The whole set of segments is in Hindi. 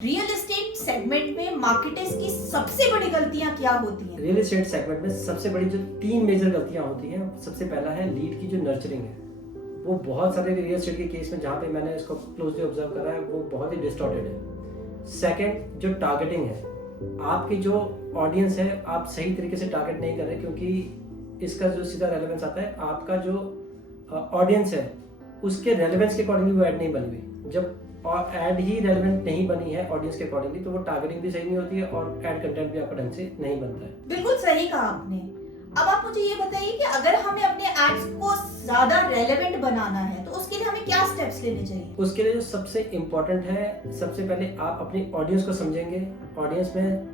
रियल एस्टेट सेगमेंट में मार्केटर्स की सबसे बड़ी गलतियां क्या होती हैं? रियल एस्टेट सेगमेंट में सबसे बड़ी जो 3 मेजर गलतियां होती हैं, सबसे पहला है लीड की जो नर्चरिंग है। वो बहुत सारे रियल एस्टेट के केस में जहाँ पे मैंने इसको क्लोजली ऑब्जर्व करा है वो बहुत ही डिस्टॉर्टेड है। सेकंड जो टारगेटिंग है, आपकी जो ऑडियंस है आप सही तरीके से टारगेट नहीं कर रहे, क्योंकि इसका जो सीधा रेलेवेंस आता है आपका जो ऑडियंस है उसके रेलेवेंस के अकॉर्डिंगली वो ऐड नहीं बनी हुई। जब और ऐड ही रेलेवेंट नहीं बनी है ऑडियंस के अकॉर्डिंगली तो वो टारगेटिंग भी सही नहीं होती है और ऐड कंटेंट भी आपका ढंग से नहीं बनता है। बिल्कुल सही कहा आपने। अब आप मुझे ये बताइए कि अगर हमें अपने एड्स को ज्यादा रेलेवेंट बनाना है तो उसके लिए हमें क्या स्टेप्स लेने चाहिए? उसके लिए जो सबसे इम्पोर्टेंट है, सबसे पहले आप अपनी ऑडियंस को समझेंगे। ऑडियंस में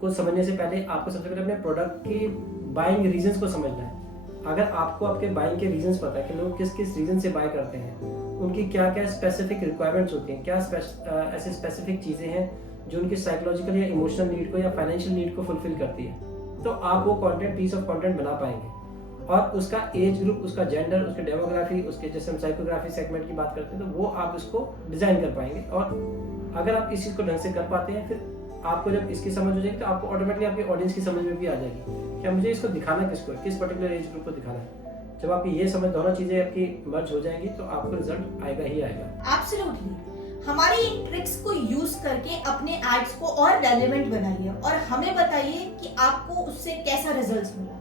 को समझने से पहले आपको सबसे पहले अपने प्रोडक्ट की बाइंग रीजंस को समझना है। अगर आपको आपके बाइंग के रीजंस पता है कि लोग किस किस रीजन से बाय करते हैं, उनकी क्या क्या स्पेसिफिक रिक्वायरमेंट्स होती हैं, क्या ऐसी स्पेसिफिक चीज़ें हैं जो उनकी साइकोलॉजिकल या इमोशनल नीड को या फाइनेंशियल नीड को फुलफिल करती है, तो आप वो कंटेंट पीस ऑफ कंटेंट बना पाएंगे। और उसका एज ग्रुप, उसका जेंडर, उसके डेमोग्राफी, उसके जैसे हम साइकोग्राफी सेगमेंट की बात करते हैं तो वो आप इसको डिजाइन कर पाएंगे। और अगर आप इस चीज़ को ढंग से कर पाते हैं, फिर आपको जब इसकी समझ हो जाएगी तो आपको ऑटोमेटिकली आपके ऑडियंस की समझ में भी आ जाएगी क्या मुझे इसको दिखाना किसको है, किस पर्टिकुलर एज ग्रुप को दिखाना है। जब आपकी ये समझ, दोनों चीजें आपकी मर्ज हो जाएंगी तो आपको रिजल्ट आएगा ही आएगा। एब्सोल्युटली। हमारी इन ट्रिक्स को यूज करके अपने एड्स को और रेलेवेंट बनाइए और हमें बताइए कि आपको उससे कैसा रिजल्ट्स मिला।